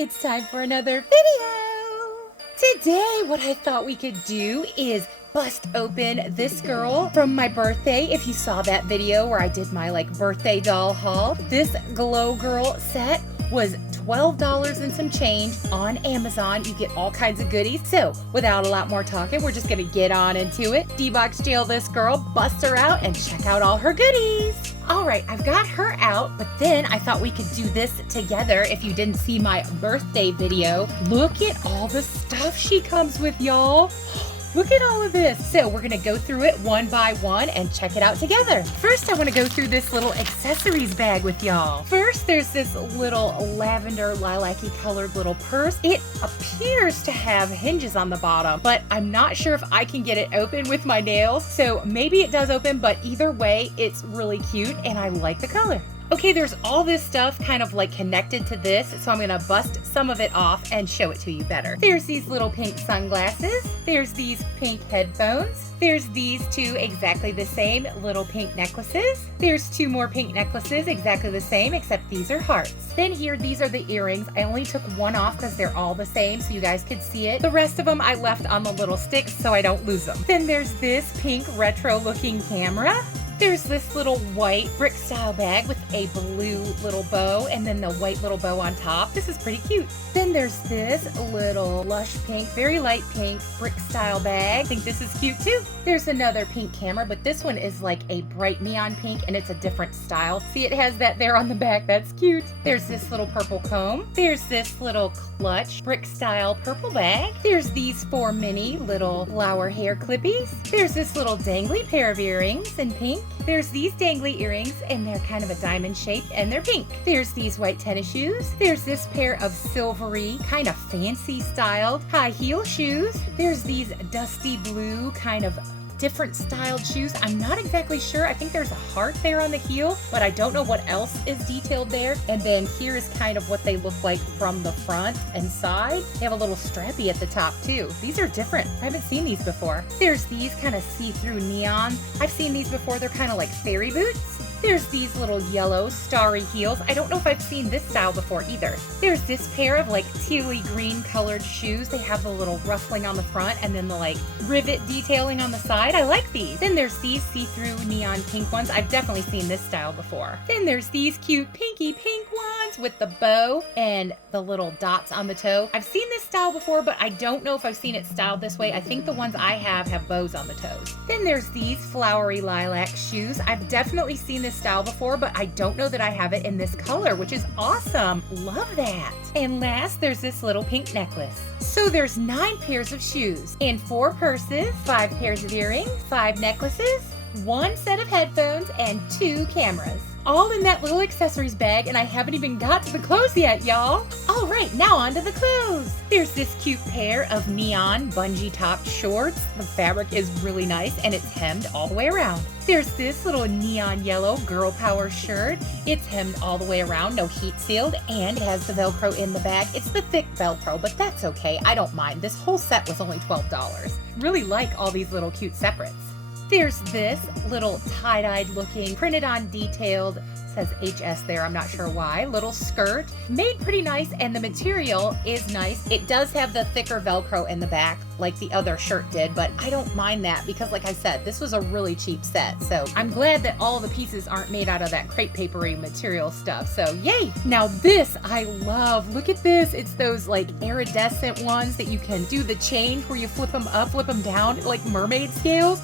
it's time for another video. Today, what I thought we could do is bust open this girl from my birthday. If you saw that video where I did my birthday doll haul, this Glow Girl set was $12 and some change on Amazon. You get all kinds of goodies. So without a lot more talking, we're just gonna get on into it. D-Box jail this girl, bust her out, and check out all her goodies. All right, I've got her out, but then I thought we could do this together. If you didn't see my birthday video, look at all the stuff she comes with, y'all. Look at all of this. So we're gonna go through it one by one and check it out together. First, I wanna go through this little accessories bag with y'all. First, there's this little lavender lilac-y colored little purse. It appears to have hinges on the bottom, but I'm not sure if I can get it open with my nails. So maybe it does open, but either way, it's really cute and I like the color. Okay, there's all this stuff kind of connected to this, so I'm gonna bust some of it off and show it to you better. There's these little pink sunglasses. There's these pink headphones. There's these two exactly the same little pink necklaces. There's two more pink necklaces exactly the same, except these are hearts. Then here, these are the earrings. I only took one off because they're all the same so you guys could see it. The rest of them I left on the little sticks so I don't lose them. Then there's this pink retro looking camera. There's this little white brick style bag with a blue little bow and then the white little bow on top. This is pretty cute. Then there's this little lush pink, very light pink brick style bag. I think this is cute too. There's another pink camera, but this one is like a bright neon pink and it's a different style. See, it has that there on the back. That's cute. There's this little purple comb. There's this little clutch brick style purple bag. There's these 4 mini little flower hair clippies. There's this little dangly pair of earrings in pink. There's these dangly earrings and they're kind of a diamond shape and they're pink. There's these white tennis shoes. There's this pair of silvery, kind of fancy styled high heel shoes. There's these dusty blue kind of different styled shoes. I'm not exactly sure. I think there's a heart there on the heel, but I don't know what else is detailed there. And then here is kind of what they look like from the front and side. They have a little strappy at the top too. These are different. I haven't seen these before. There's these kind of see-through neon. I've seen these before. They're kind of like fairy boots. There's these little yellow starry heels. I don't know if I've seen this style before either. There's this pair of tealy green colored shoes. They have the little ruffling on the front and then the rivet detailing on the side. I like these. Then there's these see-through neon pink ones. I've definitely seen this style before. Then there's these cute pinky pink ones with the bow and the little dots on the toe. I've seen this style before, but I don't know if I've seen it styled this way. I think the ones I have bows on the toes. Then there's these flowery lilac shoes. I've definitely seen this style before, but I don't know that I have it in this color, which is awesome. Love that. And last, there's this little pink necklace. So there's 9 pairs of shoes and 4 purses, 5 pairs of earrings, 5 necklaces, 1 set of headphones, and 2 cameras. All in that little accessories bag, and I haven't even got to the clothes yet, y'all. All right, now on to the clothes. There's this cute pair of neon bungee top shorts. The fabric is really nice, and it's hemmed all the way around. There's this little neon yellow girl power shirt. It's hemmed all the way around, no heat sealed, and it has the Velcro in the back. It's the thick Velcro, but that's okay. I don't mind. This whole set was only $12. Really like all these little cute separates. There's this little tie-dyed looking, printed on detailed, says HS there, I'm not sure why, little skirt. Made pretty nice and the material is nice. It does have the thicker Velcro in the back like the other shirt did, but I don't mind that because like I said, this was a really cheap set. So I'm glad that all the pieces aren't made out of that crepe papery material stuff. So yay! Now this I love. Look at this. It's those iridescent ones that you can do the change where you flip them up, flip them down like mermaid scales.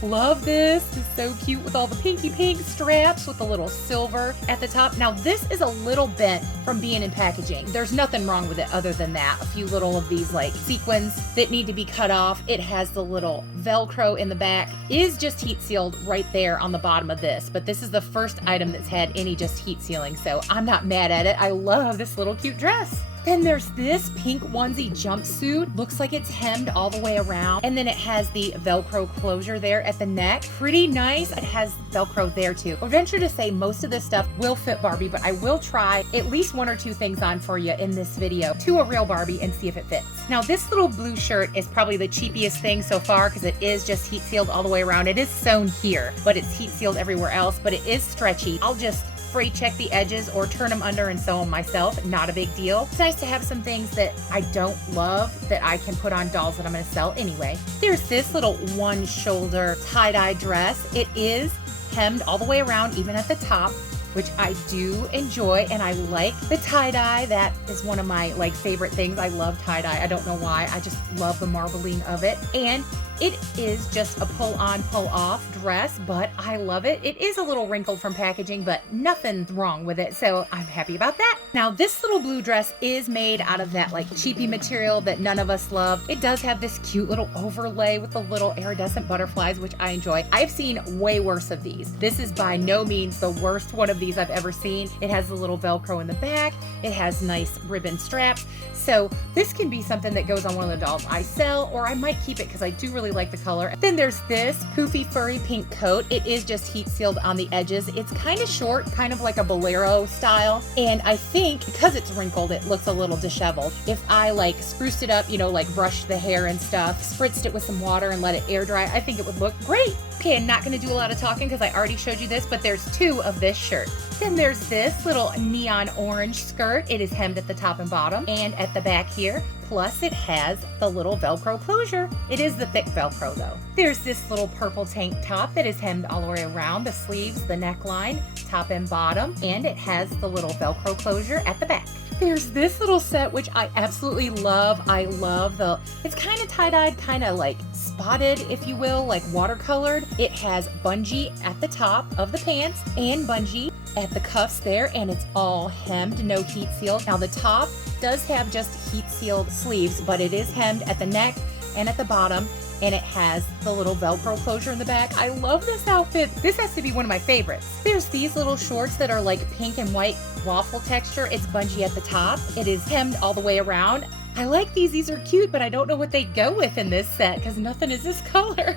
Love this. It's so cute with all the pinky pink straps with the little silver at the top. Now this is a little bent from being in packaging. There's nothing wrong with it other than that. A few little of these sequins that need to be cut off. It has the little Velcro in the back. It is just heat sealed right there on the bottom of this, but this is the first item that's had any just heat sealing, so I'm not mad at it. I love this little cute dress. Then there's this pink onesie jumpsuit. Looks like it's hemmed all the way around. And then it has the Velcro closure there at the neck. Pretty nice. It has Velcro there too. I'll venture to say most of this stuff will fit Barbie, but I will try at least 1 or 2 things on for you in this video to a real Barbie and see if it fits. Now this little blue shirt is probably the cheapest thing so far because it is just heat sealed all the way around. It is sewn here, but it's heat sealed everywhere else, but it is stretchy. I'll just spray check the edges or turn them under and sew them myself. Not a big deal. It's nice to have some things that I don't love that I can put on dolls that I'm going to sell anyway. There's this little one shoulder tie-dye dress. It is hemmed all the way around, even at the top, which I do enjoy, and I like the tie-dye. That is one of my favorite things. I love tie-dye. I don't know why. I just love the marbling of it. And it is just a pull-on, pull-off dress, but I love it. It is a little wrinkled from packaging, but nothing's wrong with it, so I'm happy about that. Now, this little blue dress is made out of that cheapy material that none of us love. It does have this cute little overlay with the little iridescent butterflies, which I enjoy. I've seen way worse of these. This is by no means the worst one of these I've ever seen. It has the little Velcro in the back. It has nice ribbon straps. So this can be something that goes on one of the dolls I sell, or I might keep it because I do really like the color. Then there's this poofy furry pink coat. It is just heat sealed on the edges. It's kind of short, kind of like a bolero style. And I think because it's wrinkled, it looks a little disheveled. If I spruced it up, brushed the hair and stuff, spritzed it with some water and let it air dry, I think it would look great. Okay, I'm not going to do a lot of talking because I already showed you this, but there's two of this shirt. Then there's this little neon orange skirt. It is hemmed at the top and bottom and at the back here. Plus it has the little Velcro closure. It is the thick Velcro though. There's this little purple tank top that is hemmed all the way around, the sleeves, the neckline, top and bottom, and it has the little Velcro closure at the back. There's this little set, which I absolutely love. I love it's kind of tie-dyed, kind of spotted, if you will, watercolored. It has bungee at the top of the pants and bungee at the cuffs there, and it's all hemmed, no heat sealed. Now the top does have just heat sealed sleeves, but it is hemmed at the neck and at the bottom, and it has the little Velcro closure in the back. I love this outfit. This has to be one of my favorites. There's these little shorts that are pink and white waffle texture. It's bungee at the top. It is hemmed all the way around. I like these. These are cute, but I don't know what they'd go with in this set because nothing is this color.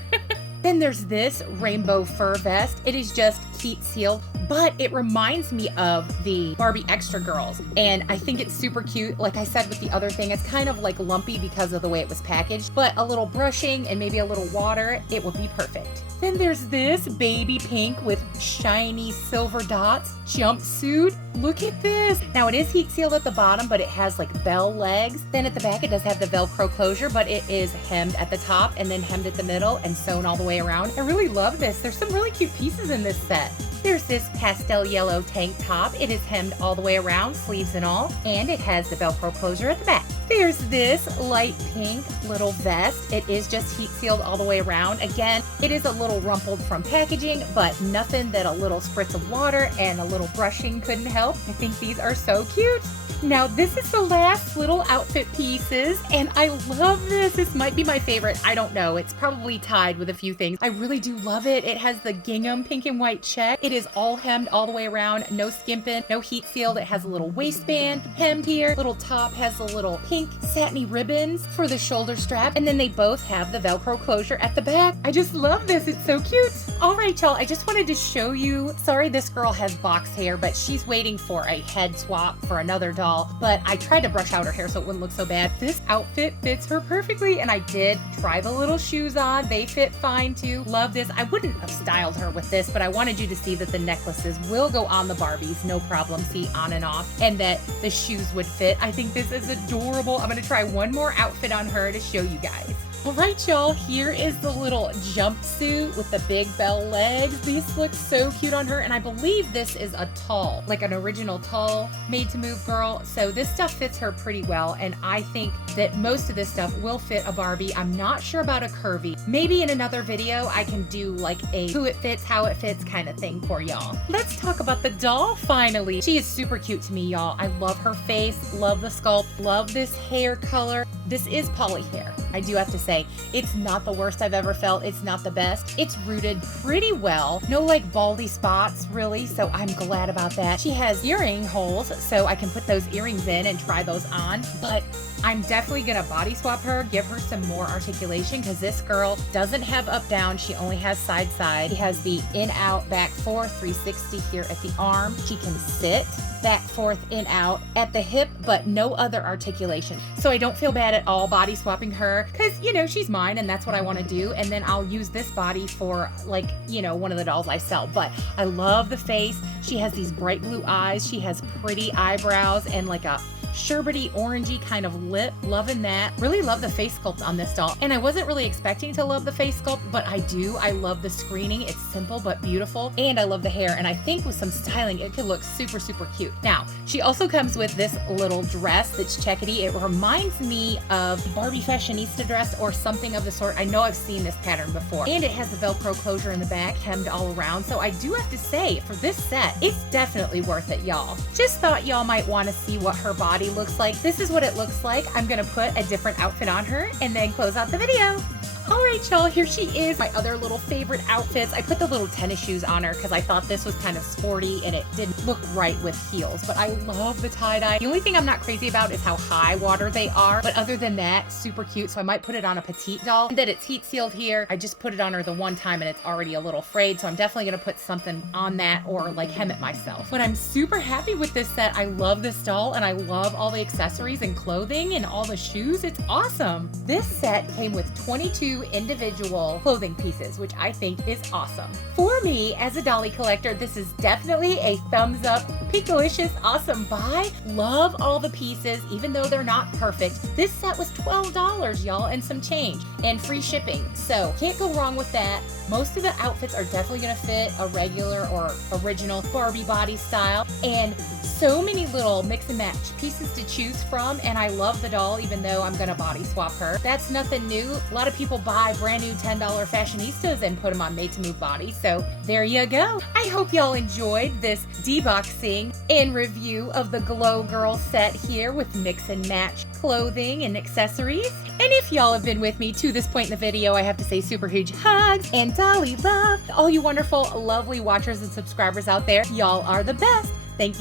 Then there's this rainbow fur vest. It is just heat sealed, but it reminds me of the Barbie Extra Girls, and I think it's super cute. Like I said with the other thing, it's kind of lumpy because of the way it was packaged, but a little brushing and maybe a little water, it would be perfect. Then there's this baby pink with shiny silver dots jumpsuit. Look at this. Now it is heat sealed at the bottom, but it has bell legs. Then at the back, it does have the Velcro closure, but it is hemmed at the top and then hemmed at the middle and sewn all the way around. I really love this. There's some really cute pieces in this set. There's this pastel yellow tank top. It is hemmed all the way around, sleeves and all, and it has the Velcro closure at the back. There's this light pink little vest. It is just heat sealed all the way around. Again, it is a little rumpled from packaging, but nothing that a little spritz of water and a little brushing couldn't help. I think these are so cute. Now this is the last little outfit pieces, and I love this. This might be my favorite. I don't know. It's probably tied with a few things. I really do love it. It has the gingham pink and white check. It is all hemmed all the way around, no skimping, no heat sealed. It has a little waistband hemmed here. Little top has the little pink satiny ribbons for the shoulder strap, and then they both have the Velcro closure at the back. I just love this. It's so cute. All right, y'all. I just wanted to show you. Sorry, this girl has box hair, but she's waiting for a head swap for another doll. But I tried to brush out her hair so it wouldn't look so bad. This outfit fits her perfectly, and I did try the little shoes on. They fit fine too. Love this. I wouldn't have styled her with this, but I wanted you to see that the necklaces will go on the Barbies, no problem. See, on and off, and that the shoes would fit. I think this is adorable. I'm gonna try one more outfit on her to show you guys. All right, y'all, here is the little jumpsuit with the big bell legs. These look so cute on her, and I believe this is a tall, an original tall made to move girl. So this stuff fits her pretty well, and I think that most of this stuff will fit a Barbie. I'm not sure about a curvy. Maybe in another video I can do a who it fits, how it fits kind of thing for y'all. Let's talk about the doll finally. She is super cute to me, y'all. I love her face, love the sculpt, love this hair color. This is poly hair. I do have to say, it's not the worst I've ever felt. It's not the best. It's rooted pretty well. No baldy spots really, so I'm glad about that. She has earring holes, so I can put those earrings in and try those on, but I'm definitely gonna body swap her, give her some more articulation, because this girl doesn't have up down, she only has side side. She has the in out back forth 360 here at the arm. She can sit back forth in out at the hip, but no other articulation. So I don't feel bad at all body swapping her, because you know she's mine and that's what I want to do, and then I'll use this body for, like, you know, one of the dolls I sell. But I love the face. She has these bright blue eyes, she has pretty eyebrows and like a sherbety orangey kind of lip. Loving that. Really love the face sculpt on this doll, and I wasn't really expecting to love the face sculpt, but I do. I love the screening. It's simple but beautiful, and I love the hair, and I think with some styling it could look super cute. Now she also comes with this little dress that's checkety. It reminds me of Barbie fashionista dress or something of the sort. I know I've seen this pattern before, and it has the velcro closure in the back, hemmed all around. So I do have to say, for this set, it's definitely worth it, y'all. Just thought y'all might want to see what her body looks like. This is what it looks like. I'm gonna put a different outfit on her and then close out the video. All right, y'all, here she is. My other little favorite outfits. I put the little tennis shoes on her because I thought this was kind of sporty and it didn't look right with heels, but I love the tie-dye. The only thing I'm not crazy about is how high water they are, but other than that, super cute. So I might put it on a petite doll. And that it's heat sealed here. I just put it on her the one time and it's already a little frayed, so I'm definitely gonna put something on that or like hem it myself. But I'm super happy with this set. I love this doll and I love all the accessories and clothing and all the shoes. It's awesome. This set came with 22 individual clothing pieces, which I think is awesome. For me, as a dolly collector, this is definitely a thumbs up, Pinkalicious, awesome buy. Love all the pieces, even though they're not perfect. This set was $12, y'all, and some change, and free shipping. So can't go wrong with that. Most of the outfits are definitely gonna fit a regular or original Barbie body style, and so many little mix and match pieces to choose from, and I love the doll even though I'm gonna body swap her. That's nothing new. A lot of people buy brand new $10 fashionistas and put them on made to move bodies, so there you go. I hope y'all enjoyed this deboxing and review of the Glow Girl set here with mix and match clothing and accessories. And if y'all have been with me to this point in the video, I have to say super huge hugs and dolly love to all you wonderful, lovely watchers and subscribers out there. Y'all are the best. Thank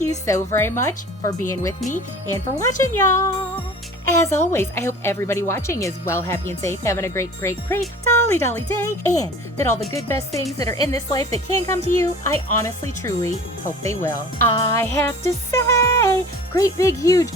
you so very much for being with me and for watching, y'all. As always, I hope everybody watching is well, happy, and safe, having a great dolly day, and that all the good, best things that are in this life that can come to you, I honestly, truly hope they will. I have to say, great, big, huge,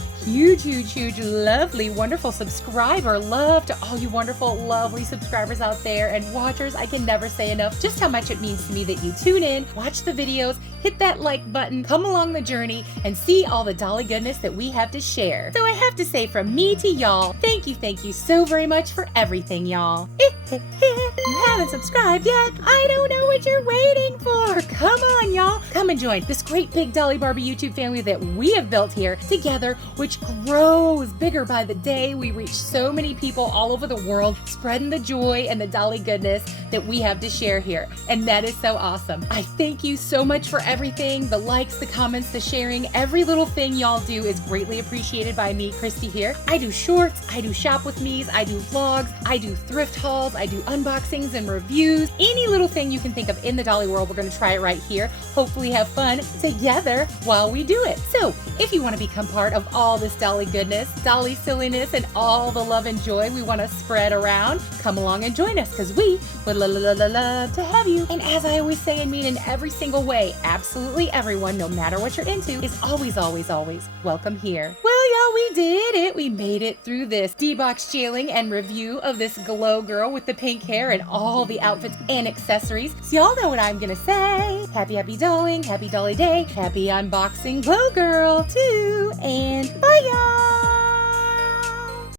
lovely, wonderful subscriber love to all you wonderful, lovely subscribers out there and watchers. I can never say enough just how much it means to me that you tune in, watch the videos, hit that like button, come along the journey, and see all the dolly goodness that we have to share. So I have to say, from me to y'all, thank you so very much for everything, y'all. If you haven't subscribed yet, I don't know what you're waiting for. Come on, y'all. Come and join this great big Dolly Barbie YouTube family that we have built here together, which grows bigger by the day. We reach so many people all over the world, spreading the joy and the dolly goodness that we have to share here. And that is so awesome. I thank you so much for everything. The likes, the comments, the sharing, every little thing y'all do is greatly appreciated by me, Christy here. I do shorts, I do shop with me's, I do vlogs, I do thrift hauls, I do unboxings and reviews. Any little thing you can think of in the dolly world, we're gonna try it right here. Hopefully have fun together while we do it. So if you wanna become part of all this dolly goodness, dolly silliness, and all the love and joy we wanna spread around, come along and join us, because we would love to have you. And as I always say and mean in every single way, absolutely everyone, no matter what you're into, is always welcome here. Well, y'all, we did it. We made it through this debox jailing and review of this Glow Girl with the pink hair and all the outfits and accessories. So y'all know what I'm gonna say. Happy dolling, happy dolly day, happy unboxing Glow Girl too.